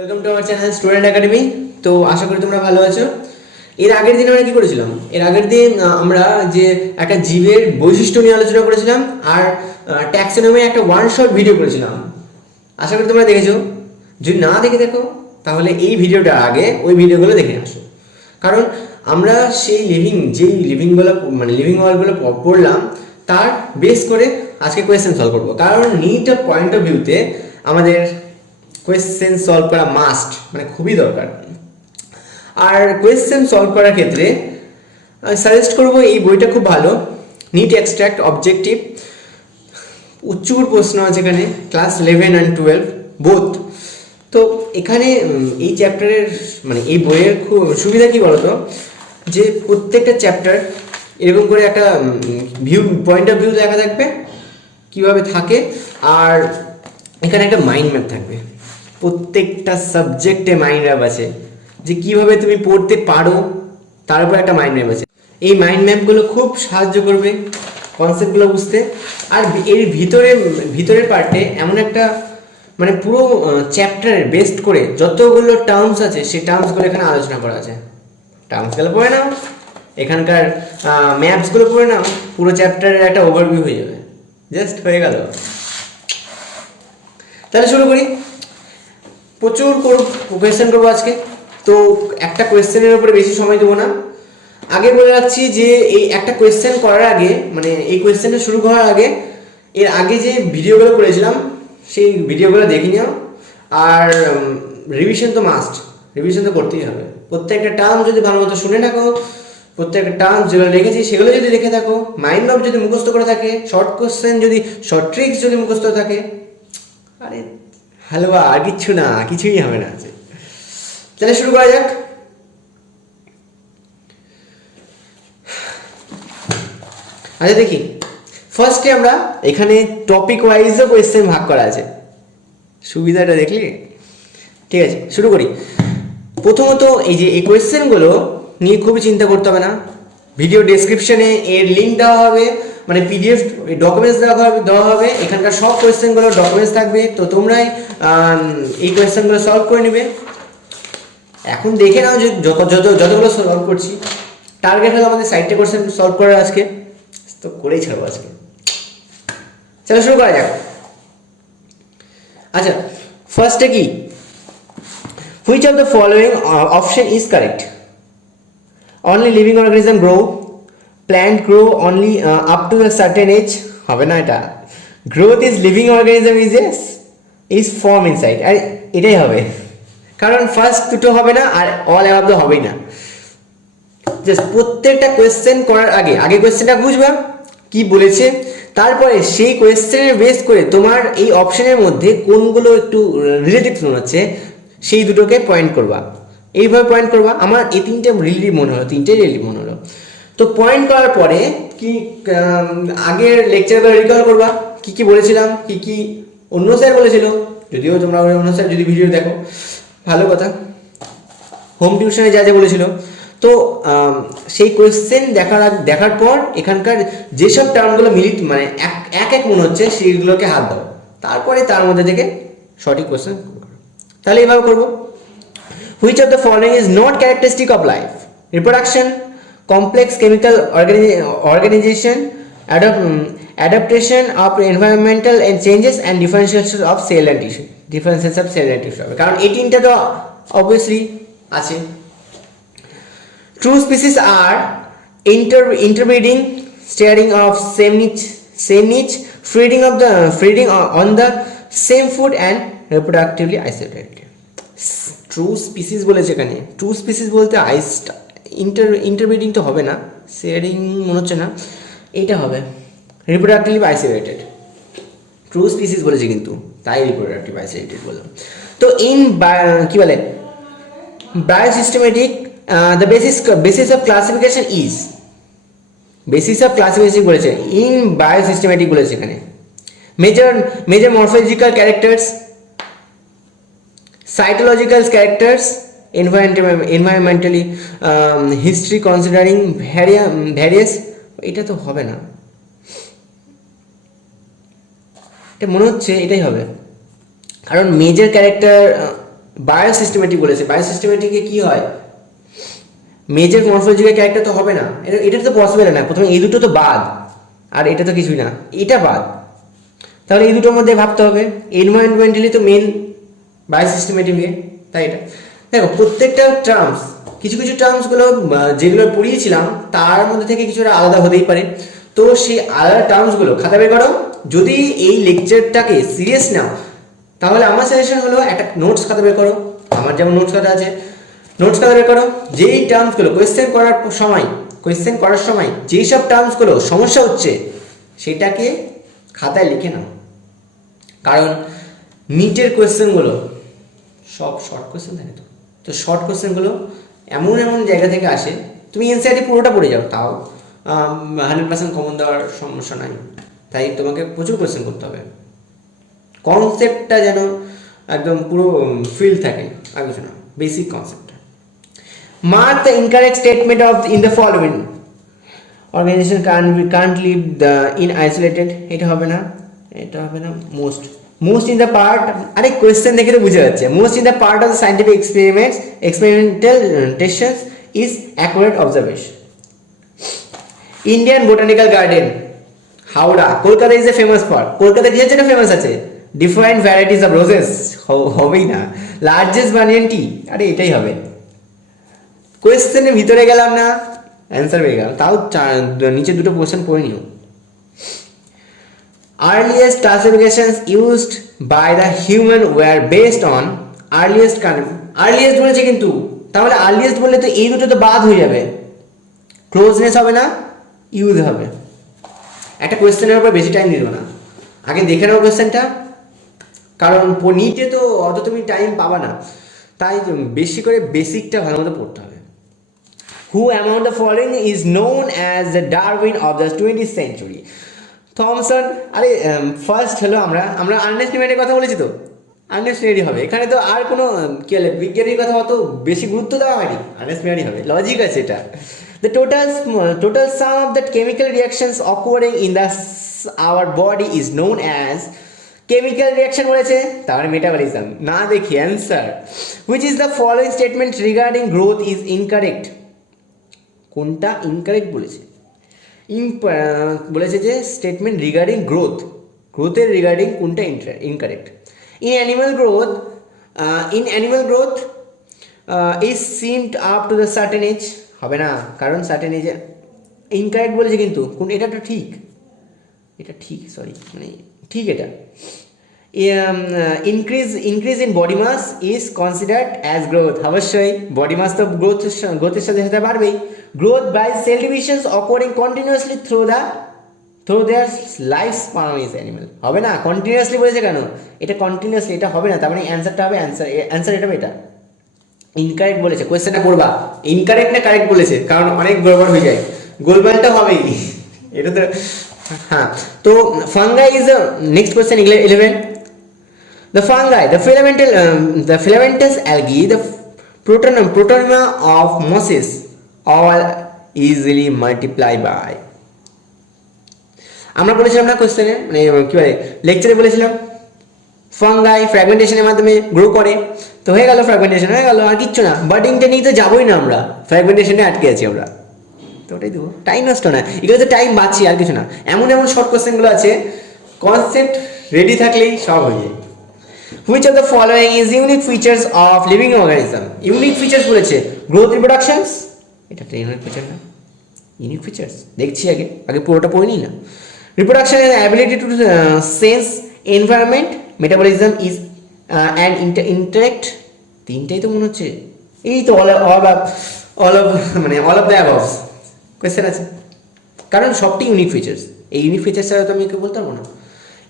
Welcome to our channel student academy. তো আশা করি তোমরা ভালো আছো। এর আগের দিন আমরা কি করেছিলাম? এর আগের দিন আমরা যে একটা জীবের বৈশিষ্ট্য নিয়ে আলোচনা করেছিলাম আর ট্যাক্সোনমি একটা ওয়ান শট ভিডিও করেছিলাম। আশা করি তোমরা দেখেছো। যদি না দেখে দেখো তাহলে এই ভিডিওটার আগে ওই ভিডিওগুলো দেখে আসো, কারণ আমরা সেই যেই লিভিংগুলো মানে লিভিং ওয়ার্ডগুলো পড়লাম তার বেস করে আজকে কোয়েশ্চেন সলভ করবো। কারণ নিট পয়েন্ট অফ ভিউতে আমাদের কোয়েশ্চেন সলভ করা মাস্ট, মানে খুবই দরকার। আর কোয়েশ্চেন সলভ করার ক্ষেত্রে সাজেস্ট করব এই বইটা খুব ভালো, নিট এক্সট্রাক্ট অবজেক্টিভ। প্রচুর প্রশ্ন আছে এখানে, ক্লাস 11 অ্যান্ড 12 বোথ। তো এখানে এই চ্যাপ্টারের মানে এই বইয়ের খুব সুবিধা কী বলতো, যে প্রত্যেকটা চ্যাপ্টার এরকম করে একটা পয়েন্ট অফ ভিউ দেখা থাকবে কীভাবে থাকে, আর এখানে একটা মাইন্ড ম্যাপ থাকবে। প্রত্যেকটা সাবজেক্টে মাইন্ড ম্যাপ আছে, যে কিভাবে তুমি পড়তে পারো তার উপর একটা মাইন্ড ম্যাপ আছে। এই মাইন্ড ম্যাপগুলো খুব সাহায্য করবে কনসেপ্টগুলো বুঝতে। আর এর ভিতরের পার্টে এমন একটা মানে পুরো চ্যাপ্টারের বেস্ট করে যতগুলো টার্মস আছে সেই টার্মসগুলো এখানে আলোচনা করা আছে। টার্মসগুলো পড়ে নাও, এখানকার ম্যাপসগুলো পড়ে নাও, পুরো চ্যাপ্টারের একটা ওভারভিউ হয়ে যাবে। জাস্ট হয়ে গেল। তাহলে শুরু করি। প্রচুর কোয়েশ্চেন করবো আজকে, তো একটা কোয়েশ্চেনের উপরে বেশি সময় দেবো না। আগে বলে রাখছি যে এই একটা কোয়েশ্চেন করার আগে, মানে এই কোয়েশ্চেনটা শুরু করার আগে এর আগে যে ভিডিওগুলো করেছিলাম সেই ভিডিওগুলো দেখে নিও। আর রিভিশন তো মাস্ট, রিভিশন তো করতেই হবে। প্রত্যেকটা টার্ম যদি ভালো মতো শুনে থাকো, প্রত্যেকটা টার্ম যেগুলো লিখেছি সেগুলো যদি লিখে থাকো, মাইন্ড ম্যাপ যদি মুখস্থ করে থাকে, শর্ট কোয়েশ্চেন যদি শর্ট ট্রিক্স যদি মুখস্থ থাকে, আরে হালুয়া, আর কিচ্ছু না, কিছুই হবে না। তাহলে শুরু করা যাক। আচ্ছা দেখি, ফার্স্টে আমরা এখানে টপিক ওয়াইজও কোয়েশ্চেন ভাগ করা আছে, সুবিধাটা দেখলি? ঠিক আছে, শুরু করি। প্রথমত এই যে এই কোয়েশ্চেনগুলো নিয়ে খুবই চিন্তা করতে হবে না। ভিডিও ডেসক্রিপশনে এর লিঙ্ক দেওয়া হবে, মানে পিডিএফ ডকুমেন্টস দেওয়া হবে। এখানকার সব কোয়েশ্চেনগুলো ডকুমেন্টস থাকবে, তো তোমরাই এই কোয়েশ্চেনগুলো সলভ করে নেবে। এখন দেখে নাও যে যতগুলো সলভ করছি, টার্গেট হলো আমাদের 60টা কোয়েশ্চেন সলভ করার আজকে, তো করেই ছাড়বো আজকে। চলো শুরু করা যাক। আচ্ছা, ফার্স্টে কি, which of the following option is correct? Only living organism grow, plant grow only up to a certain age. হবে না এটা। Growth is living organism is form inside, আর এটাই হবে, কারণ ফার্স্ট দুটো হবে না আর অল অ্যাবাভ দ্য হবেই না। জাস্ট প্রত্যেকটা কোয়েশ্চেন করার আগে কোয়েশ্চেনটা বুঝবা কি বলেছে, তারপরে সেই কোয়েশ্চেনের বেস করে তোমার এই অপশনের মধ্যে কোনগুলো একটু রিলেটিভ মনে হচ্ছে সেই দুটোকে পয়েন্ট করবা। এইভাবে পয়েন্ট করবা। আমার এই তিনটে রিলেটিভ মনে হলো, তিনটে রিলেটিভ মনে হলো। তো পয়েন্ট করার পরে কি আগের লেকচারগুলো রিকল করবা, কি কি বলেছিলাম, কি কি অন্য স্যার বলেছিল। যদিও তোমরা অন্য স্যার যদি ভিডিও দেখো ভালো কথা, হোম টিউশনে যা যা বলেছিল। তো সেই কোয়েশ্চেন দেখার পর এখানকার যেসব টার্মগুলো মানে এক মনে হচ্ছে সেইগুলোকে হাত দাও, তারপরে তার মধ্যে থেকে সঠিক কোয়েশ্চেন করো। তাহলে এইভাবে করবো। Which of the following is not characteristic of life? Reproduction, complex chemical organisation, adaptation of environmental and changes, and differentiation of cell and tissue. Differentiation of cell and tissue হবে, কারণ এই তিনটা তো অবভিয়াসলি আছে। True species are interbreeding, steering of same niche, feeding on the same food, and reproductively isolated. True species বলেছে এখানে। True species বলতে interbreeding তো হবে না, শেয়ারিং মনে হচ্ছে না, এইটা হবে reproductively isolated। ট্রু স্পিসিস বলেছে কিন্তু, তাই রিপ্রোডাক্টিভ আইসোলেটেড বললাম। তো কি বলে biosystematic, the basis of classification is, basis of classification বলেছে, ইন বায়োসিস্টেমেটিক বলেছে এখানে। Major morphological characters, cytological characters, environmentally history considering various, এটা তো হবে না, এটা মনে হচ্ছে এটাই হবে, কারণ মেজর ক্যারেক্টার বায়োসিস্টেমেটিক বলেছে, বায়োসিস্টেমেটিকে কি হয়, মেজর মরফোলজিক্যাল ক্যারেক্টার তো হবে না, এটা তো পসিবল না। প্রথমে এই দুটো তো বাদ, আর এটা তো কিছুই না, এটা বাদ, তাহলে এই দুটোর মধ্যে ভাবতে হবে। এনভায়রনমেন্টালি তো মেন বায়োসিস্টেমেটিকে, তাই এটা দেখো প্রত্যেকটা টার্মস, কিছু কিছু টার্মসগুলো যেগুলো পড়িয়েছিলাম তার মধ্যে থেকে কিছুটা আলাদা হতেই পারে। তো সেই আলাদা টার্মসগুলো খাতা বের করো। যদি এই লেকচারটাকে সিরিয়াস নাও তাহলে আমার সাজেশন হলো একটা নোটস খাতা বের করো, আমার যেমন নোটস খাতা আছে, নোটস খাতা বের করো। যেই টার্মসগুলো কোয়েশ্চেন করার সময় যেই সব টার্মসগুলো সমস্যা হচ্ছে সেটাকে খাতায় লিখে নাও। কারণ নিটের কোয়েশ্চেনগুলো সব শর্ট কোয়েশ্চেন থাকে, তো শর্ট কোয়েশ্চেনগুলো এমন এমন জায়গা থেকে আসে, তুমি এনসিআরটি পুরোটা পড়ে যাও তাও 100% কমন দেওয়ার সমস্যা নাই। তাই তোমাকে প্রচুর কোয়েশ্চেন করতে হবে, কনসেপ্টটা যেন একদম পুরো ফিল থাকে, আর কিছু না, বেসিক কনসেপ্টটা। Mark the incorrect statement of in the following organisation can't live in isolated, এটা হবে না, মোস্ট ইন দ্য পার্ট, আরে কোয়েশ্চেন দেখে তো বুঝে যাচ্ছে। Most in the part of the scientific experimental tests is accurate observation. Indian Botanical Garden Howrah, Kolkata is a famous for, Kolkata কিসের জন্য ফেমাস আছে, ডিফারেন্ট ভ্যারাইটিস অফ রোজেস, হবেই না। লার্জেস্ট বানিয়ান টি, আরে এটাই হবে। কোয়েশ্চেনের ভিতরে গেলাম না, অ্যান্সার পেয়ে গেলাম, তাও নিচে দুটো কোয়েশ্চেন পড়ে নিও। Earliest classifications used by the human were based on earliest বলেছে কিন্তু, তাহলে আর্লিয়েস্ট বললে তো এই দুটো তো বাদ হয়ে যাবে, ক্লোজনেস হবে না, ইউজ হবে। একটা কোয়েশ্চেনের উপর বেশি টাইম দিও না, আগে দেখে নাও কোয়েশ্চেনটা, কারণ নিটে তো অত তুমি টাইম পাবা না, তাই বেশি করে বেসিকটা ভালো মতো পড়তে হবে। Who among the following is known as the Darwin of the 20th century? Thomson, আরে ফার্স্ট হলো আমরা আর্নেস্ট নিমেটের কথা বলেছি, তো আর্নেস্ট মেরি হবে এখানে, তো আর কোনো কি বলে বিজ্ঞানীর কথা অত বেশি গুরুত্ব দেওয়া হয়নি, আর্নেস্ট মেরি হবে, লজিক আছে এটা। The total sum of the chemical reactions occurring in our body is known as chemical reaction বলেছে, তাহলে মেটাবলিজম না, দেখি answer. Which is the following statement regarding growth is incorrect? কোনটা ইনকারেক্ট বলেছে, বলেছে যে স্টেটমেন্ট রিগার্ডিং গ্রোথের রিগার্ডিং কোনটা incorrect. In animal growth is seemed up to the certain age, হবে না, কারণ সার্টেন এজে ইনকারেক্ট বলেছে, কিন্তু কোন এটা ঠিক সরি মানে ঠিক, এটা increase in body mass is considered as growth, অবশ্যই বডি মাস তো গ্রোথের সাথে সাথে বাড়বেই। Growth by cell divisions occurring continuously through their life span is animal, হবে না, কন্টিনিউয়াসলি বলেছে কেন, এটা কন্টিনিউয়াসলি, এটা হবে না, তার মানে অ্যান্সারটা হবে অ্যান্সার এটা এটা ইনকারেক্ট বলেছে। কোয়েশ্চেনটা করবা ইনকারেক্ট না কারেক্ট বলেছে, কারণ অনেক গড়বড় হয়ে যায়, গোলমালটা হবেই এটা তো। হ্যাঁ, তো fungi is next question 11। The fungi, the filamentous algae, the protonema of mosses, all easily multiply by. আমরা বলেছিলাম না কোশ্চেনে, মানে কি বলে লেকচারে বলেছিলাম, ফাঙ্গাই ফ্র্যাগমেন্টেশনের মাধ্যমে গ্রো করে, তো হয়ে গেল ফ্র্যাগমেন্টেশন হয়ে গেল, আর কিচ্ছু না। বাডিংটা নিয়ে তো যাবোই না আমরা, ফ্র্যাগমেন্টেশনে আটকে আছি আমরা, তো ওটাই দেবো, টাইম নষ্ট না, এগুলো তো টাইম বাঁচি আর কিছু না। এমন শর্ট কোশ্চেনগুলো আছে, কনসেপ্ট রেডি থাকলেই সব হয়ে যায়। Which of the following is unique features of living organism? Unique features বলেছে growth, reproductions, এটা তো ইউনিক ফিচার না, ইউনিক ফিচার্স দেখছি আগে পুরোটা পড়ে নিই না। Reproduction and ability to sense environment, metabolism is and interact, তিনটাই তো মনে হচ্ছে, এই তো all of the above question আছে, কারণ সবটি ইউনিক ফিচার্স, এই ইউনিক ফিচার্স ছাড়া তো আমি কেউ বলতে পারবো না।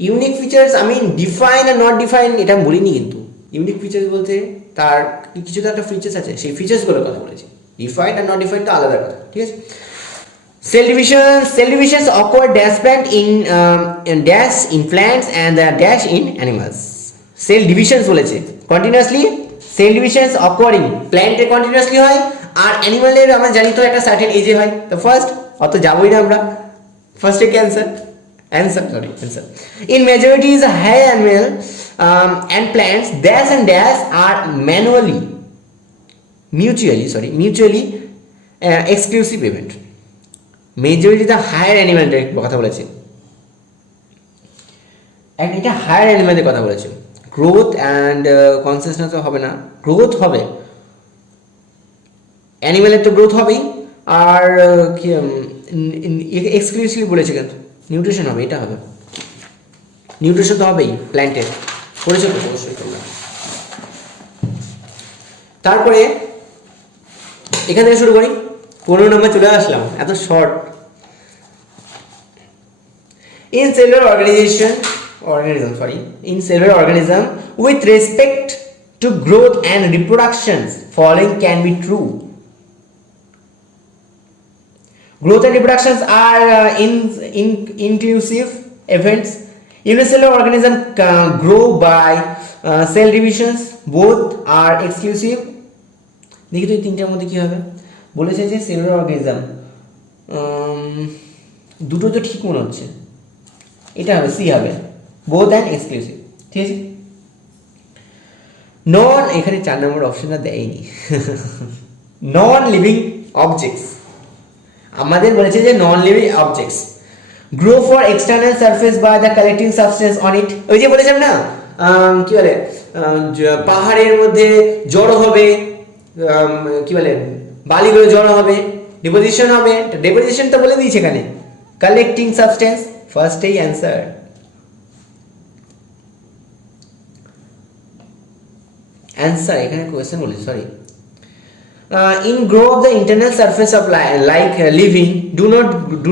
ইউনিক ফিচার্স আমি ডিফাইন আর নট ডিফাইন এটা বলিনি, কিন্তু ইউনিক ফিচার্স বলতে তার কিছু তো একটা ফিচার্স আছে, সেই ফিচার্সগুলোর কথা বলেছি, ডিফাইন আর নট ডিফাইন তো আলাদা কথা, ঠিক আছে। Cell divisions occur dash plant in dash in plants and dash in animals. Cell divisions বলেছে কন্টিনিউয়াসলি, সেল ডিভিশনস অকারিং প্ল্যান্টে কন্টিনিউয়াসলি হয়, আর অ্যানিমালের আমরা জানি তো একটা সার্টেন এজে হয়। তো ফার্স্ট অত যাবোই না আমরা, ফার্স্টে কি answer. In majority is a high animal and plants dash and dash are mutually exclusive event. Majority the higher animal কথা বলেছে, এটা হায়ার অ্যানিমালের কথা বলেছে। গ্রোথ অ্যান্ড কনসিস্টেন্স হবে না, গ্রোথ হবে, অ্যানিমালের তো গ্রোথ হবেই, আর এক্সক্লুসিভলি বলেছে কিন্তু নিউট্রিশন হবে, এটা হবে, নিউট্রিশন তো হবেই প্ল্যান্টের, করেছো তো অবশ্যই তোমরা। তারপরে এখান থেকে শুরু করি, 15 নম্বর চলে আসলাম, এত short. In cellular organism with respect to growth and reproduction, following can be true. Growth and reproductions are inclusive events. Unicellular organisms grow by cell divisions. Both are exclusive. দেখি তো এই তিনটার মধ্যে কি হবে, বলেছে যে সেলুলার অর্গানিজম, দুটো তো ঠিক মনে হচ্ছে, এটা হবে সি হবে, বোথ অ্যান্ড এক্সক্লুসিভ, ঠিক আছে। নন, এখানে 4 নম্বর অপশনটা দেয়নি। নন লিভিং অবজেক্টস, আমাদের বলেছে যে non living objects grow for external surface by the collecting substance on it. ওই যে বলেছিলাম না, কি বলে, পাহাড়ের মধ্যে জড়ো হবে, কি বলে, বালিগুলো জড়ো হবে, ডিপোজিশন হবে, ডিপোজিশনটা বলে দিয়েছে এখানে, কালেক্টিং সাবস্টেন্স, ফার্স্টেই অ্যান্সার। অ্যান্সার এখানে কোয়েশ্চেন বলেছে, sorry. In grow of the internal surface of like living do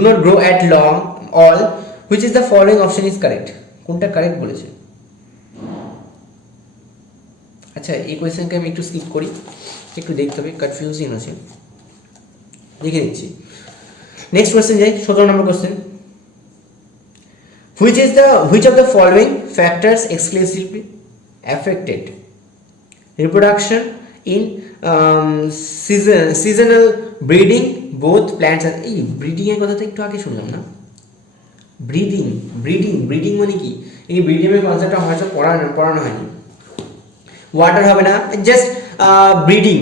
not grow at long all, which is the following option is correct. কোনটা কারেক্ট বলেছে? আচ্ছা, এই কোয়েশ্চেনকে আমি একটু স্কিপ করি, একটু দেখতে হবে, কনফিউজিং আছে, দেখে নিচ্ছি। নেক্সট কোয়েশ্চেন যাই, 17 নম্বর question. Which of the following factors exclusively affected reproduction in seasonal breeding both plants and, এই ব্রিডিং এর কথা তো একটু আগে শুনলাম না, ব্রিডিং মানে কি, এই ব্রিডিং এর কনসেপ্টটা হয়তো পড়ানো হয়নি। ওয়াটার হবে না, জাস্ট ব্রিডিং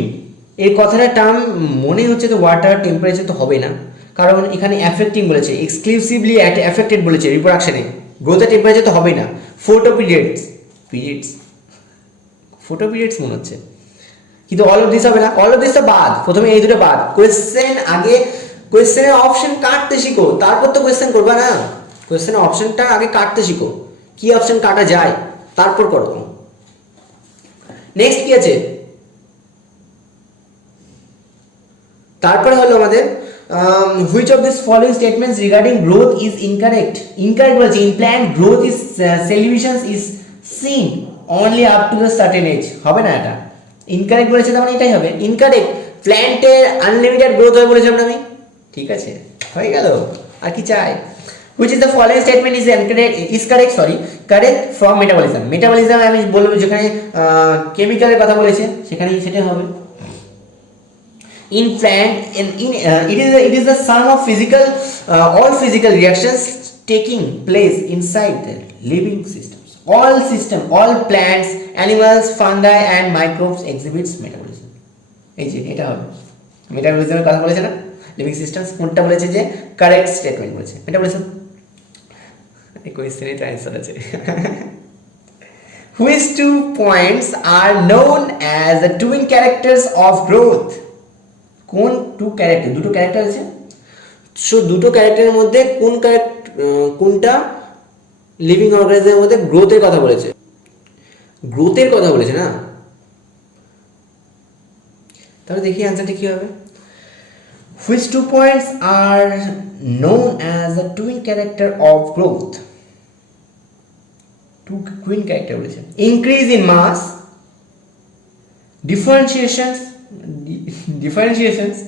এই কথাটা টার্ম মনে হচ্ছে, তো ওয়াটার টেম্পারেচার তো হবে না, কারণ এখানে অ্যাফেক্টিং বলেছে, এক্সক্লুসিভলি অ্যাফেক্টেড বলেছে রিপ্রোডাকশনে, গ্রোথের টেম্পারেচার তো হবে না। ফোটো পিরিয়ডস মনে হচ্ছে, কিন্তু অল অফ দিস হবে না, অল অফ দিস তো বাদ, প্রথমে এই দুটো বাদ। কোয়েশ্চেনের অপশন কাটতে শিখো, তারপর তো কোয়েশ্চেন করবা না, কোয়েশ্চেনের অপশনটা আগে কাটতে শিখো, কি অপশন কাটা যায় তারপর করো। নেক্সট কি আছে, তারপরে হলো আমাদের which of these following statements regarding growth is incorrect বলছে, in plant growth is cell division is seen only up to the certain age, হবে না, এটা ইনকারেক্ট বলেছে, তার মানে এটাই হবে ইনকারেক্ট। প্ল্যান্টের আনলিমিটেড গ্রোথ হয় বলেছিলাম আমি, ঠিক আছে, হয়ে গেল, আর কি চাই। which is the following statement is correct from metabolism আমি বলবো, যেখানে কেমিক্যালের কথা বলেছে সেখানে সেটা হবে। In plant, it is the sum of all physical reactions taking place inside the living systems. All plants, animals, fungi and microbes exhibits metabolism. এই যে এটা হবে, মেটাবলিজমের কথা বলেছে না, লিভিং সিস্টেমস, কোনটা বলেছে যে কারেক্ট স্টেটমেন্ট বলেছে, মেটাবলিজম। এই কোয়েশ্চেনে তো অ্যানসার আছে। Which two points are known as the twin characters of growth? কোন টু ক্যারেক্টার, দুটো ক্যারেক্টার আছে, সো দুটো ক্যারেক্টারের মধ্যে কোনটা লিভিং অর্গানিজমের মধ্যে গ্রোথের কথা বলেছে, না, তাহলে দেখি অ্যান্সারটা কি হবে। Which two points are known as the twin character of growth? Two twin character বলেছে, increase in mass, differentiations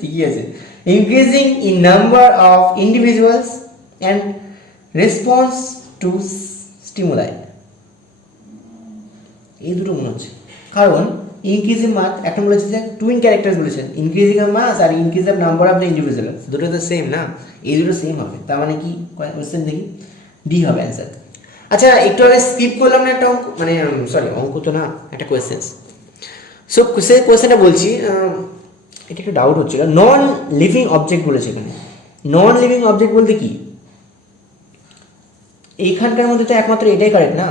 ঠিকই আছে, increasing in number of individuals and response to stimuli। এই দুটো মনে হচ্ছে, কারণ ইনক্রিজিং মাস একটা বলেছে যে টুইন ক্যারেক্টার্স বলেছে, ইনক্রিজিং অফ মাস আর increase of number of the individuals, দুটো তো সেম না, এই দুটো সেম হবে, তার মানে কি কোয়েশ্চেন দেখি, ডি হবে অ্যান্সার। আচ্ছা একটু আগে স্কিপ করলাম না একটা অঙ্ক, মানে সরি অঙ্ক তো না, একটা কোয়েশ্চেন্স। সো সেই কোয়েশ্চেনটা বলছি, এটা একটু ডাউট হচ্ছিল। নন লিভিং অবজেক্ট বলেছে এখানে। নন লিভিং অবজেক্ট বলতে কি? এইখানকার মধ্যে তো একমাত্র এটাই কারেক্ট না।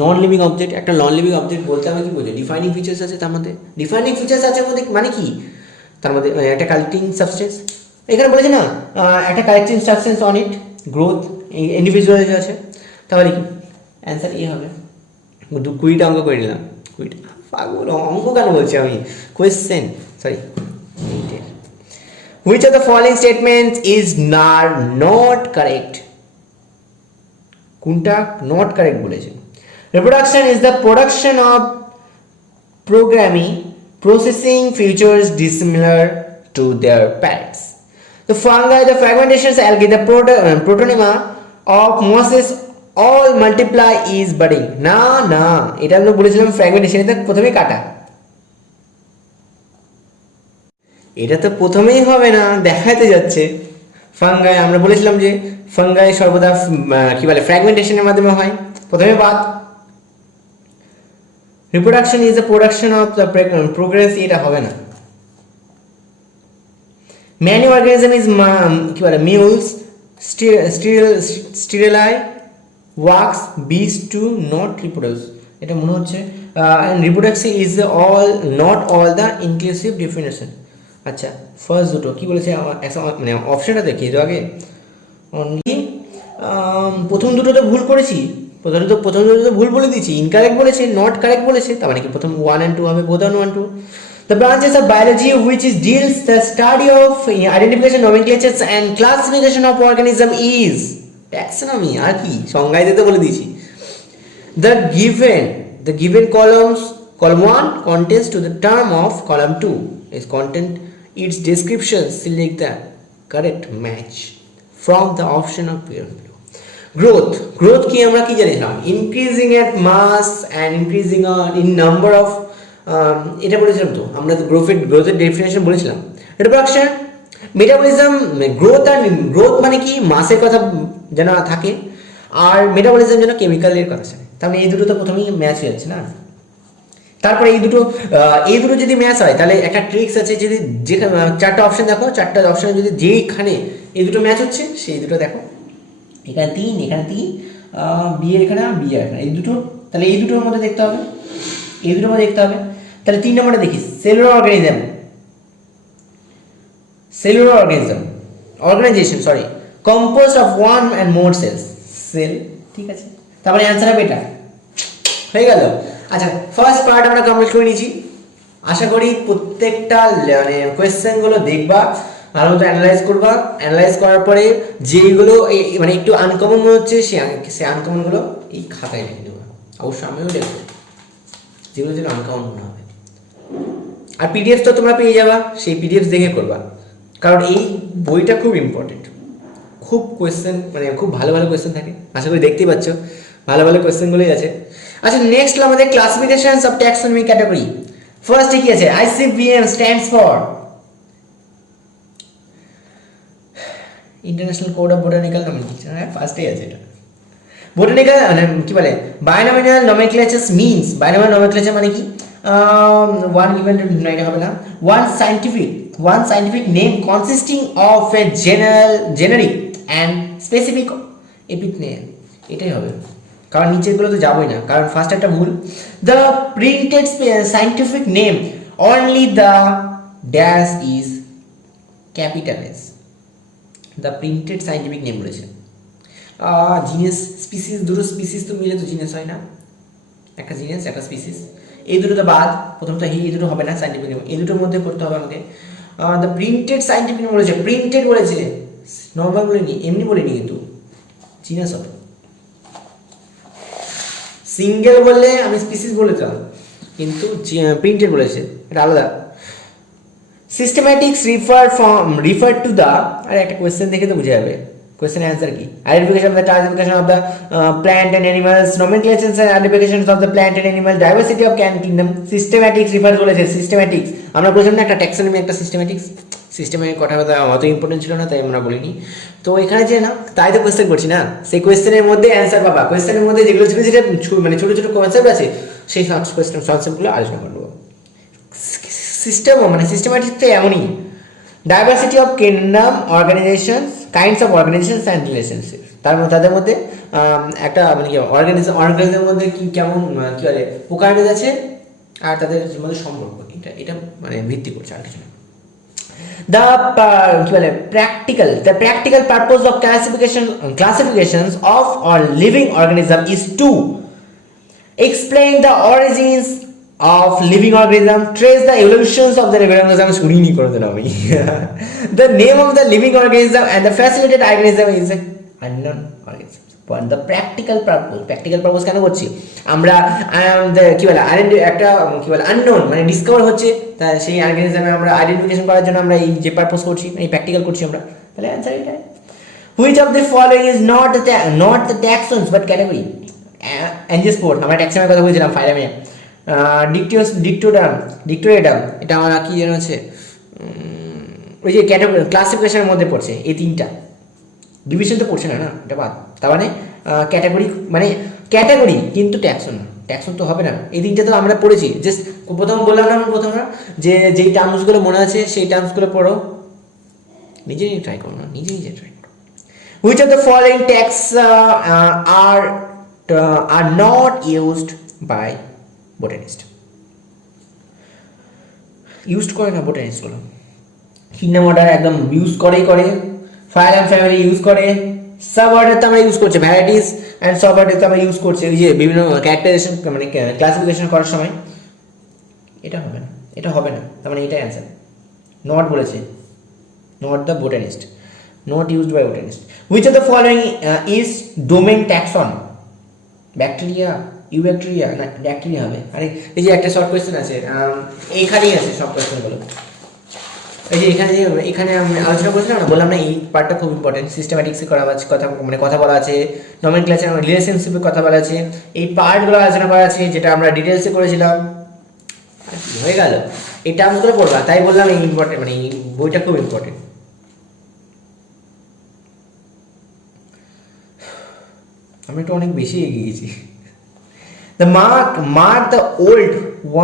নন লিভিং অবজেক্ট, একটা নন লিভিং অবজেক্ট বলতে আমি কি বলছি? ডিফাইনিং ফিচার্স আছে তার মধ্যে। ডিফাইনিং ফিচার্স আছে মধ্যে মানে কি? তার মধ্যে একটা কালেক্টিং সাবস্টেন্স, এখানে বলেছে না একটা collecting substance on it, growth individual আছে, তাহলে কি অ্যান্সার এ হবে। 20টা অঙ্ক করে নিলাম, 20টা। পাগল, অঙ্ক কেন বলছি আমি, question sorry. Which of the following statements is not correct? কোনটা নট কারেক্ট বলেছে? Reproduction is the production of programming processing features dissimilar to their parents. The fungi, the fragmentations, algae, the protonema of mosses all multiply is budding. না না, এটা আমরা বলেছিলাম fragmentation, এটা প্রথমেই কাটা। এটা তো প্রথমেই হবে না, দেখাতে যাচ্ছে। ফাঙ্গাই আমরা বলেছিলাম যে ফাঙ্গাই সর্বদা কি বলে ফ্র্যাগমেন্টেশনের মাধ্যমে হয়, প্রথমে বাদ। Reproduction is the production of the progress, এটা হবে না। ম্যানি অর্গানিজম ইজ কি বলে মিউলস স্টিরিলাই ওয়াক্স বিস টু নট রিপ্রোডিউস, এটা মনে হচ্ছে reproduction is all not all the inclusive definition. আচ্ছা ফার্স্ট দুটো কি বলেছে মানে অপশনটা দেখি তো আগে। অনলি প্রথম দুটো তো ভুল করেছি, প্রথম দুটো তো ভুল বলে দিয়েছি, ইনকারেক্ট বলেছে, নট কারেক্ট বলেছে, তার মানে কি প্রথম 1 and 2 হবে, both on 1 2। The branches of biology which is deals the study of identification, nomenclatures and classification of organism is taxonomy। আর কি সংজ্ঞায় দিতে বলে দিয়েছি। The given columns, column 1 contains to the term of column 2 is content its description, select the correct match from the option of below. Growth কি আমরা কি জানিলাম? increasing at mass and increasing in number of, এটা বলেছিলাম তো আমরা, তো গ্রোথের definition বলেছিলাম। রিপ্রোডাকশন, মেটাবলিজম, গ্রোথ মানে কি মাসের কথা যেন থাকে, আর মেটাবলিজম যেন কেমিক্যালের কথা থাকে। তাহলে এই দুটো তো প্রথমেই ম্যাচ হয়ে যাচ্ছে না। তারপরে এই দুটো যদি ম্যাচ হয় তাহলে একটা ট্রিক্স আছে, যদি যে চারটা অপশন দেখো, চারটা অপশনে যদি যেইখানে এই দুটো ম্যাচ হচ্ছে সেই দুটো দেখো, এখানে 3, এখানে 3, বি এখানে, বি এখানে, এই দুটো, তাহলে এই দুটোর মধ্যে দেখতে হবে, এই দুটোর মধ্যে দেখতে হবে। তাহলে 3 নম্বরটা দেখি, cellular organisation composed of 1 and more cells, cell, ঠিক আছে। তারপরে অ্যান্সার হবে এটা, হয়ে গেল। আচ্ছা ফার্স্ট পার্ট আমরা কমপ্লিট করে নিয়েছি। আশা করি প্রত্যেকটা মানে কোয়েশ্চেনগুলো দেখবা, ভালো মতো অ্যানালাইজ করবা, অ্যানালাইজ করার পরে যেগুলো মানে একটু আনকমন মনে হচ্ছে সে আনকমনগুলো এই খাতায় লিখে নেবা। অবশ্যই আমিও লিখবো যেগুলো যেন আনকমন মনে হবে। আর পিডিএফ তো তোমরা পেয়ে যাবা, সেই পিডিএফ দেখে করবা, কারণ এই বইটা খুব ইম্পর্টেন্ট। খুব কোয়েশ্চেন মানে খুব ভালো ভালো কোয়েশ্চেন থাকে, আশা করি দেখতেই পাচ্ছ ভালো ভালো কোয়েশ্চেনগুলোই আছে। আচ্ছা নেক্সট আমাদের ক্লাসিফিকেশনস অফ ট্যাক্সোনমি ক্যাটাগরি। ফার্স্টে কি আছে? ICVM stands for international code of botanical nomenclature. হ্যাঁ ফার্স্টেই আছে এটা। বোটানিক্যাল মানে কি বলে binomial nomenclature means, binomial nomenclature মানে কি? ওয়ান গিভেন, এটা হবে না, one scientific name consisting of a generic and specific epithet, এটাই হবে। কারণ নিচেরগুলো তো যাবোই না, কারণ ফার্স্ট একটা ভুল। The printed scientific name only the dash is capital S. The printed scientific name বলেছে। জিনিস স্পিসিস, দুটো স্পিসিস তো মিলে তো জিনিস হয় না, একটা জিনিস একটা স্পিসিস, এই দুটো তো বাদ, প্রথমটা এই দুটো হবে না সাইন্টিফিক নেম, এই দুটোর মধ্যে করতে হবে আমাকে। দ্য প্রিন্টেড সাইন্টিফিক নেম বলেছে, প্রিন্টেড বলেছে, নর্মাল বলিনি, এমনি বলিনি, কিন্তু জিনিস হবে। সিঙ্গেল বললে আমি স্পিসিস বলেছিলাম, কিন্তু প্রিন্টেড বলেছে, এটা আলাদা। সিস্টেম্যাটিক্স রিফার টু দ্য, আর একটা কোয়েশ্চেন দেখে তো বুঝে যাবে কোয়েশ্চেন অ্যান্সার কি। Identification of the classification of the plant and animals, nomenclatures and identifications of the plant and animal, diversity of kingdom. Systematics refer বলেছে, সিস্টেম্যাটিক্স আমরা বলছিলাম না একটা ট্যাক্সোনমি একটা সিস্টেম্যাটিক্স সিস্টেমের কথা অত ইম্পর্টেন্ট ছিল না, তাই আমরা বলিনি। তো এখানে যে না, তাই তো কোয়েশ্চেন করছি না, সেই কোয়েশ্চেনের মধ্যে অ্যান্সার পাবা, কোয়েশ্চেনের মধ্যে যেগুলো ছিল যেটা মানে ছোটো ছোটো কনসেপ্ট আছে, সেই কনসেপ্টগুলো আলোচনা করবো। সিস্টেমও মানে সিস্টেম্যাটিক তো এমনই, diversity of kingdom organisations, kinds of organisations and relationship, তাদের মধ্যে একটা মানে কি অর্গানিজমের মধ্যে কি কেমন কী বলে প্রকারভেদ আছে আর তাদের মধ্যে সম্পর্ক, এটা মানে ভিত্তি করছে, আর কিছু না। The practical purpose of classifications of or living organism is to explain the origins of living organism, trace the evolutions of the living organism, শুনিনি কোনোদিন আমি the name of the living organism and the facilitated organism is unknown organism. For the practical purpose কেন করছি আমরা, কি বলে একটা কি বলে আননোন মানে ডিসকভার হচ্ছে, তা সেই অর্গানিজমে আমরা আইডেন্টিফিকেশন করার জন্য আমরা এই যে পারপোজ করছি, এই প্র্যাকটিক্যাল করছি আমরা, তাহলে অ্যান্সার এটা। Which of the following is not the taxons but category? Angiosperm, আমরা ট্যাক্সনের কথা বলছিলাম ফাইলামে। ডিক্টোরেটাম, এটা আমার কি যেন আছে, ওই যে ক্যাটাগরি ক্লাসিফিকেশনের মধ্যে পড়ছে, এই তিনটা। ডিভিশন তো পড়ছে না, এটা বাদ। তার মানে ক্যাটাগরি কিন্তু ট্যাক্সন তো হবে না। এই তিনটা তো আমরা পড়েছি, জাস্ট প্রথম বললাম না প্রথমে যে যেই টার্মসগুলো মনে আছে সেই টার্মসগুলো পড়ো, নিজে ট্রাই করো না, নিজে ট্রাই করো। Which of the following taxa are not used by botanist? Used করে না বোটানিস্টগুলো, কিংডম অর্ডার একদম ইউজ করে, ফাইলাম ফ্যামিলি ইউজ করে, সাব অর্ডার তো আমরা ইউজ করছি, ভ্যারাইটিস অ্যান্ড সাব অর্ডার তো আমরা ইউজ করছি ওই যে বিভিন্ন ক্যারেক্টারাইজেশন মানে ক্লাসিফিকেশন করার সময়। এটা হবে না, তার মানে এটা অ্যান্সার। নট বলেছে, not the botanist, not used by botanist. Which of the following is domain taxon? Bacteria, eubacteria না ব্যাকটেরিয়া হবে। আরে এই যে একটা শর্ট কোয়েশ্চেন আছে, এইখানেই আছে সব কোয়েশ্চেনগুলো। এই যে এখানে আমি আলোচনা করছিলাম না, বললাম না এই পার্টটা খুব ইম্পর্টেন্ট। সিস্টেম্যাটিক্সে কথা বলা আছে, নমেনক্লেচার রিলেশনশিপের কথা বলা আছে, এই পার্টগুলো আলোচনা করা আছে যেটা আমরা ডিটেলসে করেছিলাম। হয়ে গেল, এই টার্মসগুলো পড়বা, তাই বললাম এই ইম্পর্টেন্ট, মানে এই বইটা খুব ইম্পর্টেন্ট। আমি একটু অনেক বেশি এগিয়ে গেছি। The mark the old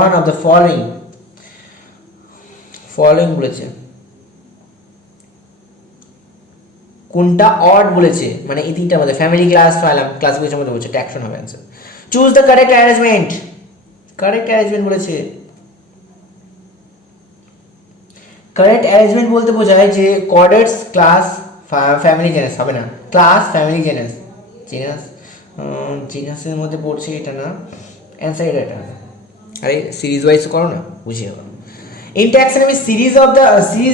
one of the following বলেছে, কোনটা অড বলেছে, মানে এই তিনটার মধ্যে ফ্যামিলি, ক্লাস, ফাইলাম, ক্লাসিফিকেশনের মধ্যে বলছে, ট্যাক্সন হবে answer. Choose the correct arrangement বলেছে। কারেক্ট অ্যারেঞ্জমেন্ট বলতে বোঝায় যে কর্ডেটস, ক্লাস, ফ্যামিলি, জেনাস হবে না, ক্লাস, ফ্যামিলি, জেনাসের মধ্যে পড়ছে, এটা না অ্যান্সার, এটা। আরে সিরিজ ওয়াইজ করো না, বুঝিয়ে যাবো। In taxonomy, series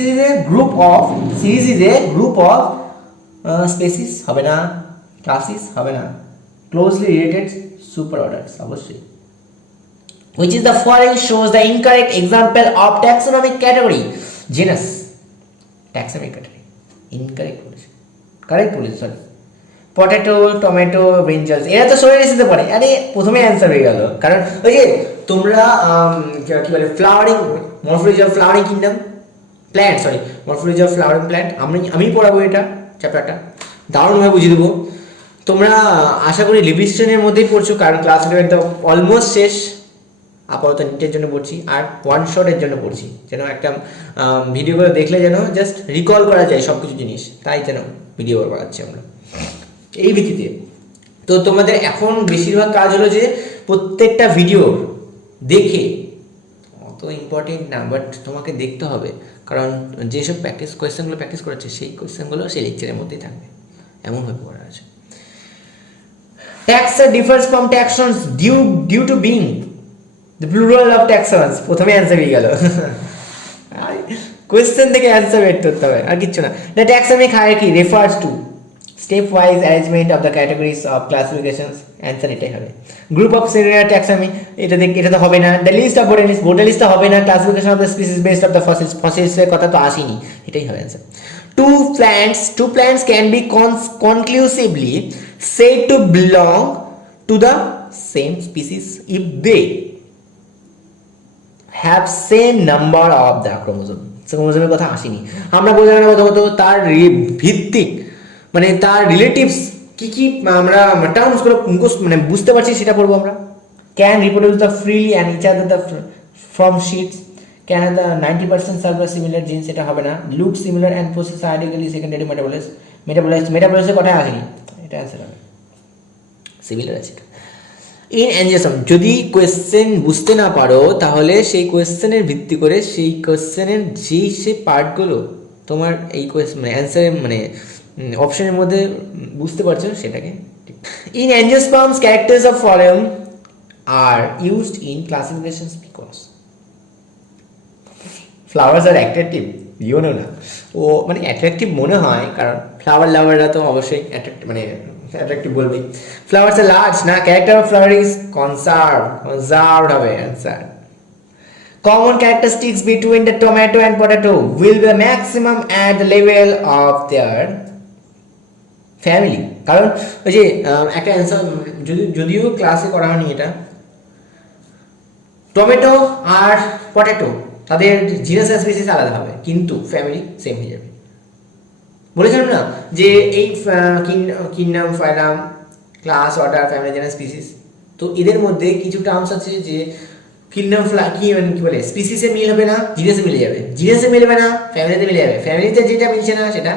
is a group of species হবে না, classes হবে না, closely related superorders অবশ্যই। Which is the following shows the incorrect example of taxonomic category? Genus, taxonomic category, incorrect বলেছে, correct বলেছে, সরি। পটেটো, টমেটো, ব্রিঞ্জালস, এরা তো সরে রেসিতে পড়ে। আরে প্রথমে অ্যান্সার হয়ে গেল, কারণ ওই যে তোমরা কি বলে flowering, morphology of flowering kingdom plant, morphology of flowering plant আমি পড়াবো, এটা চ্যাপ্টারটা দারুণভাবে বুঝিয়ে দেবো। তোমরা আশা করি লিভিস্টনের মধ্যেই পড়ছো, কারণ ক্লাস 11 তো অলমোস্ট শেষ। আপাতত নিটের জন্য পড়ছি আর ওয়ান শটের জন্য পড়ছি, যেন একটা ভিডিও করে দেখলে যেন জাস্ট রিকল করা যায় সব কিছু জিনিস, তাই যেন ভিডিও বানাচ্ছি আমরা এই ভিত্তিতে। তো তোমাদের এখন বেশিরভাগ কাজ হলো যে প্রত্যেকটা ভিডিও দেখে, অত ইম্পর্টেন্ট না বাট তোমাকে দেখতে হবে, কারণ যেসব কোয়েশ্চেনগুলো প্র্যাকটিস করাচ্ছে সেই কোয়েশ্চেনগুলো সেই লেকচারের মধ্যেই থাকবে, এমনভাবে করা আছে। Taxa differs from taxons due to being the plural of taxons, প্রথমে অ্যান্সার হয়ে গেল। কোয়েশ্চেন থেকে অ্যান্সার বের করতে হবে, আর কিচ্ছু না। The taxonomic hierarchy refers to stepwise arrangement of the categories of classifications, answer এটাই হবে। গ্রুপ অফ সিনিয়র ট্যাক্সমি, এটা তো হবে না। দ্য লিস্ট অফ বোটানিস্ট তো হবে না। Classification of the species based of the ফসিলসের কথা তো আসেনি, এটাই হবে answer. Two plants can be conclusively said to belong to the same species if they have same number of the chromosome. ক্রোমোজোমের কথা আসেনি। আমরা বললাম না প্রথমত তার ভিত্তিক মানে তার রিলেটিভস কি কি আমরা টার্মসগুলো মানে বুঝতে পারছি সেটা পড়বো আমরা। Can reproduce the freely and each other the from sheets, can the 90% server similar genes, এটা হবে না। Look similar and process identically secondary metabolites কথায় আসেনি, এটা অ্যান্সার হবে সিমিলার আছে। ইন অ্যাঞ্জেসম যদি কোয়েশ্চেন বুঝতে না পারো তাহলে সেই কোয়েশ্চেনের ভিত্তি করে সেই কোয়েশ্চেনের সেই পার্টগুলো তোমার এই কোয়েশ্চেন মানে অ্যান্সারে মানে অপশনের মধ্যে বুঝতে পারছো সেটাকে। In angiosperms characters of following are used in classifications because flowers are attractive, you know না ও মানে অ্যাট্রাকটিভ মনে হয় কারণ ফ্লাওয়ার লাভাররা তো অবশ্যই মানে অ্যাট্রাকটিভ বলবেই। ফ্লাওয়ার্স আর লার্জ না, ক্যারেক্টার অফ ফ্লাওয়ার ইজ কনজার্ভড হবে answer. Common characteristics between the tomato and potato will be maximum at the level of their family. কারণ ওই যে একটা অ্যান্সার যদিও ক্লাসে করা হয়নি এটা, টমেটো আর পটেটো তাদের জিনাস আর স্পিসিস আলাদা হবে কিন্তু ফ্যামিলি সেম হয়ে যাবে। বলেছিলাম না যে এই kingdom, phylum, class, order, family, genus, species, তো এদের মধ্যে কিছু টার্মস আছে যে কিংডম কি বলে স্পিসিসে মিল হবে না, জিনাসে মিলে যাবে, জিনাসে মিলবে না, ফ্যামিলিতে মিলে যাবে, ফ্যামিলিতে যেটা মিলছে না সেটা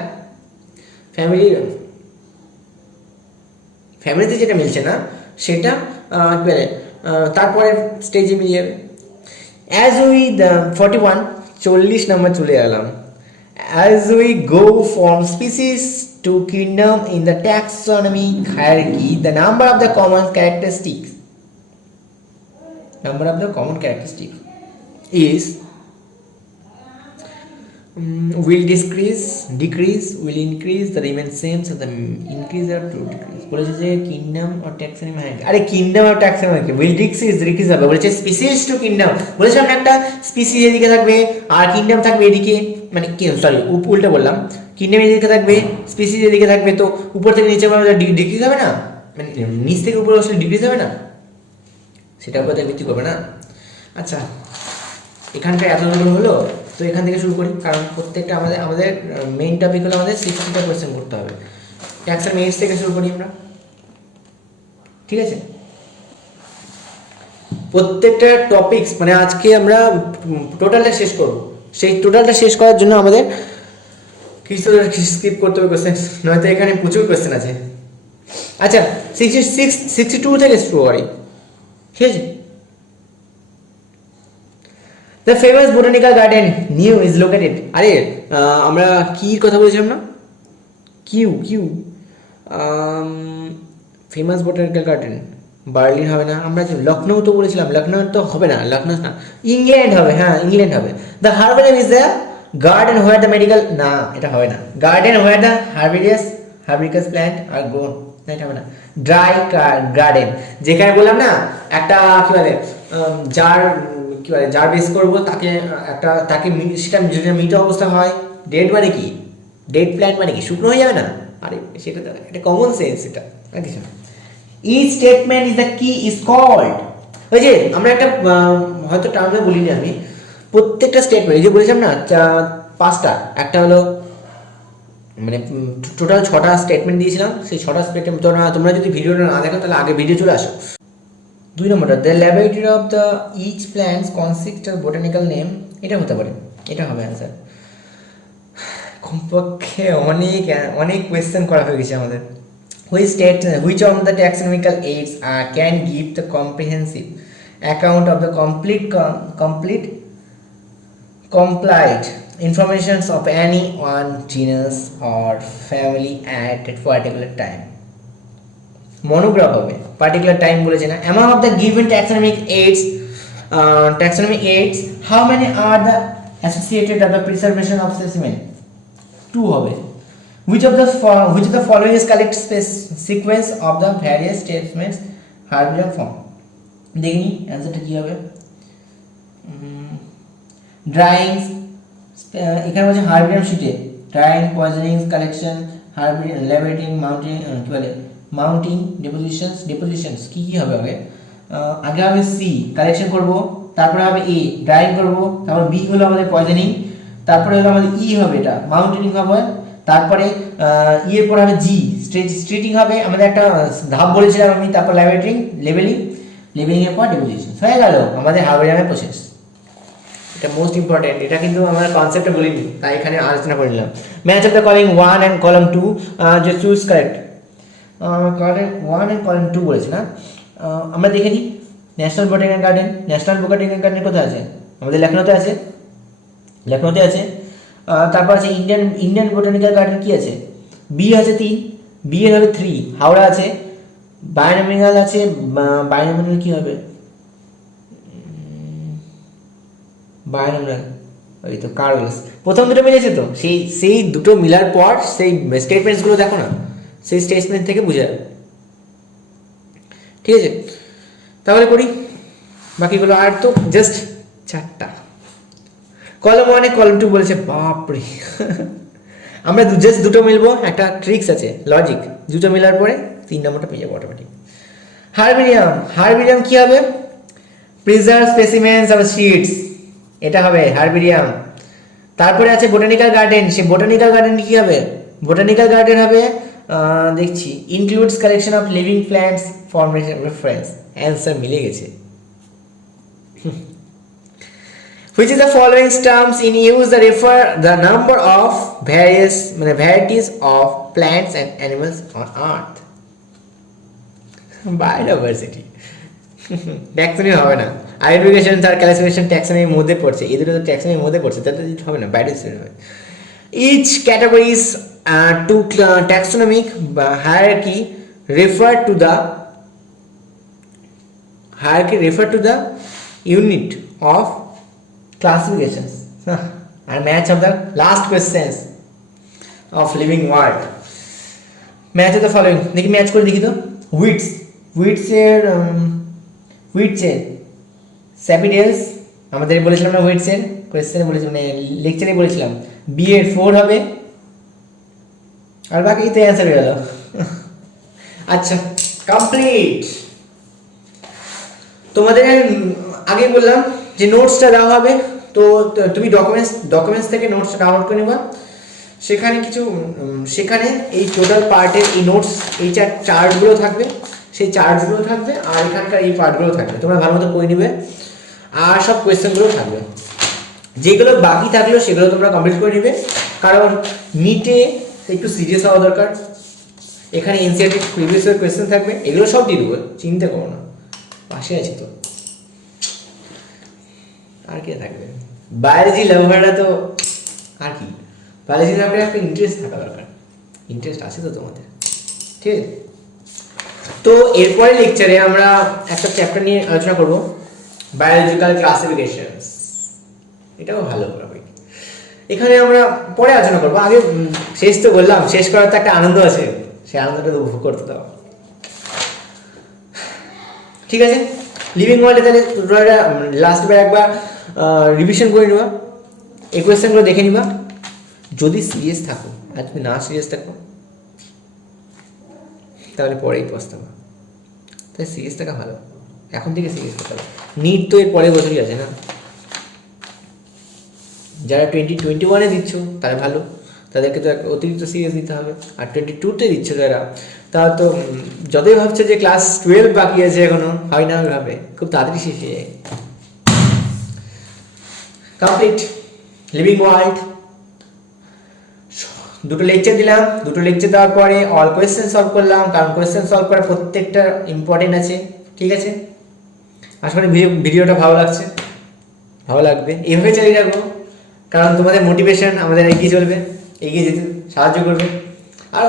ফ্যামিলিতে যেটা মিলছে না সেটা কি বলে তারপরে স্টেজে মিলে যাবে। অ্যাজ উই 40 নম্বর চলে এলাম। As we go from species to kingdom in the taxonomic hierarchy, the number of the common characteristics is will decrease, will increase, the remain same, so the increase or to decrease. বলেছে যে kingdom or taxonomy হ্যাঁ, আরে kingdom আর taxonomy কি will decrease হবে, বলেছে species two kingdom, বলেছে আমরা একটা স্পিসিস এদিকে থাকবে আর কিংডম থাকবে এদিকে, মানে কি সরি উল্টা বললাম, কিংডম এদিকে থাকবে স্পিসিস এদিকে থাকবে, তো উপর থেকে নিচে ডিক্রিজ হবে না, মানে নিচ থেকে উপরে আসলে ডিক্রিজ হবে না, সেটার উপর ভিত্তি করবে না। আচ্ছা এখানকার এতগুলো হলো, তো এখান থেকে শুরু করি কারণ প্রত্যেকটা আমাদের মেইন টপিক হলো আমাদের 60টা কোয়েশ্চেন করতে হবে। ট্যাক্সোনমি এইটস থেকে শুরু করি আমরা, ঠিক আছে? প্রত্যেকটা টপিকস মানে আজকে আমরা টোটালটা শেষ করব, সেই টোটালটা শেষ করার জন্য আমাদের কিছু স্কিপ করতে হবে কোয়েশ্চেন, নয়তো এখানে প্রচুর কোয়েশ্চেন আছে। আচ্ছা 62 থেকে শুরু করি, ঠিক আছে? The famous botanical garden New is located, আরে আমরা কি কথা বলেছিলাম না, Kew famous botanical garden Berlin হবে না, আমরা লখনৌ তো বলেছিলাম, লখনৌ তো হবে না, লখনৌ না, ইংল্যান্ড হবে, হ্যাঁ ইংল্যান্ড হবে। The herbarium is the garden where the medical, না এটা হবে না, garden where the herbaceous plant are grown, না এটা হবে না। ড্রাই গার্ডেন যেখানে বললাম না একটা কি বলে যার বেস করবো তাকে সেটা যদি মৃত অবস্থা হয়, ডেড মানে কি, ডেড প্ল্যান্ট মানে কি শুকনো হয়ে যাবে না, আরে সেটা তো এটা কমন সেন্স, এটা কিছু না। ইচ স্টেটমেন্ট ইজ দ্য কি ইজ কল্ড, ওই যে আমরা একটা হয়তো টার্মে বলিনি আমি, প্রত্যেকটা স্টেটমেন্ট এই যে বলেছিলাম না 5টা, একটা হলো মানে টোটাল 6টা স্টেটমেন্ট দিয়েছিলাম, সেই 6টা স্টেটমেন্ট তোমরা যদি ভিডিওটা না দেখো তাহলে আগে ভিডিও চলে আসো। 2 নম্বরটা the laboratory of the each plants consist of botanical name, এটা হতে পারে, এটা হবে অ্যান্সার। কমপক্ষে অনেক কোয়েশ্চেন করা হয়ে গেছে আমাদের। Which of the taxonomical AIDS can give the comprehensive account of the complete informations of any one genus or family at a particular time. Monograph হবে, particular time বলেছে না। Among of the given taxonomic aids, how many are the associated of the preservation of specimen? 2 হবে। Which of the following is correct sequence of the various statements Herbarium form? দেখিনি অ্যান্সারটা কি হবে। Drawing এখানে বলছে হার্বিয়াম শিটে ড্রাইং, পয়জনিং, কালেকশন, হার্বিয়াম ল্যাবরেটিং, মাউন্টিং, ডিপোজিশনস কি হবে আগে হবে সি কালেকশন করব, তারপরে হবে এ ড্রাইং করব, তারপর বি হলো আমাদের পয়জনিং, তারপরে হলো আমাদের ই হবে, এটা মাউন্টেনিং হবে। তারপরে এর পর হবে জি, স্ট্রিটিং হবে, আমাদের একটা ধাপ বলেছিলাম আমি। তারপর লেভেলিং এর পর ডেমোলিশন হয়ে গেল আমাদের হার্বেরিয়ামের প্রসেস। এটা মোস্ট ইম্পর্টেন্ট, এটা কিন্তু আমরা কনসেপ্টে বলিনি, তাই এখানে আলোচনা করে নিলাম। Match of the calling 1 and column 2, যে choose correct, column 1 and column 2 বলেছে না। আমরা দেখে নিই national botanical garden. National botanical garden কোথায় আছে? আমাদের লখনৌতে আছে, লখনৌতে আছে। তারপর আছে ইন্ডিয়ান বোটানিক্যাল গার্ডেন, কি আছে? বি আছে 3, বি এর হবে 3, হাওড়া আছে। বায়োনমিনাল আছে, বায়োনমিনাল কি হবে? বায়োনমিনাল ওই তো কার্লস, প্রথম দুটো মিলেছে তো, সেই দুটো মিলার পর সেই স্টেটমেন্টসগুলো দেখো না, সেই স্টেটমেন্ট থেকে বুঝে যাবে। ঠিক আছে, তাহলে করি বাকিগুলো। আর তো জাস্ট 4টা। কলম 1 কলম 2 বলেছে, বাপরে আমরা জাস্ট দুটো মিলবো, একটা ট্রিক্স আছে, লজিক, দুটো মিলার পরে 3 নম্বরটা পেয়ে যাবো অটোমেটিক। হার্বেরিয়াম কি হবে? প্রিজার্ভ স্পেসিমেন্স অফ সিডস, এটা হবে হার্বেরিয়াম। তারপরে আছে বোটানিক্যাল গার্ডেন, সে বোটানিক্যাল গার্ডেন কি হবে? বোটানিক্যাল গার্ডেন হবে, দেখছি, includes collection of living plants for reference. Answer মিলে গেছে। Which is the following terms in use that refer the number of varieties of plants and animals on earth? Biodiversity. Taxonomy হবে না, identification আর classification ট্যাক্সোনমির মধ্যে পড়ছে, এই দুটো তো ট্যাক্সোনমির মধ্যে পড়ছে, তাতে হবে না, বায়োডিভার্সিটি হবে। Each categories to taxonomic hierarchy refer to the unit of classifications and match of the last questions of living world. Match of the following, দেখি ম্যাচ করে দেখি তো। উইটসের স্যাপিডেলস, আমাদের বলেছিলাম না, উইটসের কোয়েশ্চেনে বলেছিলাম, মানে লেকচারে বলেছিলাম, বি এর 4 হবে, আর বাকি তো অ্যান্সার হয়ে গেল। আচ্ছা, কমপ্লিট। তোমাদের আগে বললাম যে নোটসটা দেওয়া হবে, তো তুমি ডকুমেন্টস থেকে নোটসটা ডাউনলোড করে নেবা। সেখানে এই টোটাল পার্টের এই নোটস, এই চার্টগুলো থাকবে, সেই চার্টগুলো থাকবে, আর এখানকার এই পার্টগুলো থাকবে, তোমরা ভালো মতো করে নিবে। আর সব কোয়েশ্চেনগুলো থাকবে, যেগুলো বাকি থাকলো সেগুলো তোমরা কমপ্লিট করে নিবে, কারণ নিটে একটু সিরিয়াস হওয়া দরকার। এখানে এনসিইআরটি প্রিভিয়াস ইয়ার কোয়েশ্চেন থাকবে, এগুলো সব দিয়ে দেবো, চিন্তা করো না, পাশে আছি তো। আর কে থাকবে? বায়োলজি লাভাররা তো, আর কি, বায়োলজি লাভারে একটা ইন্টারেস্ট থাকা দরকার। ইন্টারেস্ট আছে তো তোমাদের? ঠিক আছে, তো এরপরে লেকচারে আমরা একটা চ্যাপ্টার নিয়ে আলোচনা করব, বায়োলজিক্যাল ক্লাসিফিকেশনস। এটাও ভালো হবে, এখানে আমরা পরে আলোচনা করবো। আগে শেষ তো বললাম, শেষ করার তো একটা আনন্দ আছে, সেই আনন্দটা উপভোগ করতে দাও। ঠিক আছে, লিভিং ওয়ার্ল্ডে তাহলে লাস্টবার একবার রিভিশন করে নেবা, এই কোয়েশ্চেনগুলো দেখে নিবা। যদি সিরিয়াস থাকো, আর যদি না সিরিয়াস থাকো তাহলে পরেই পস্তাবা। তাই সিরিয়াস থাকা ভালো, এখন থেকে সিরিয়াস থাকা ভালো। নিট তো এর পরের বছরই আছে না, যারা 2021-এ দিচ্ছ তারা ভালো, তাদেরকে তো অতিরিক্ত সিরিয়াস দিতে হবে। আর 22-তে দিচ্ছ যারা, তারা তো যতই ভাবছে যে ক্লাস 12 বাকি আছে এখনো, হয় না ওইভাবে, খুব তাড়াতাড়ি শেষ হয়ে যায়। কমপ্লিট লিভিং ওয়ার্ল্ড, দুটো লেকচার দিলাম, দুটো লেকচার দেওয়ার পরে অল কোয়েশ্চেন সলভ করলাম, কারণ কোয়েশ্চেন সলভ করা প্রত্যেকটা ইম্পর্টেন্ট আছে। ঠিক আছে, আশা করি ভিডিওটা ভালো লাগবে, এভাবে চালিয়ে রাখবো, কারণ তোমাদের মোটিভেশন আমাদের এগিয়ে চলবে, এগিয়ে যেতে সাহায্য করবে। আর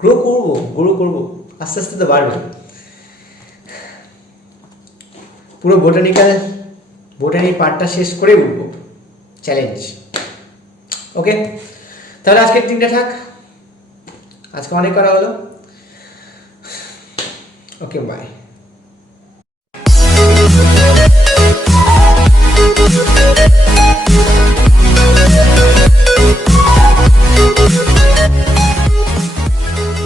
গ্রো করবো, আস্তে আস্তে তো বাড়বে। পুরো বোটানি পার্টটা শেষ করে উঠবো, চ্যালেঞ্জ। ওকে, তাহলে আজকের দিনটা থাক, আজকে অনেক করা হলো। ওকে, বাই।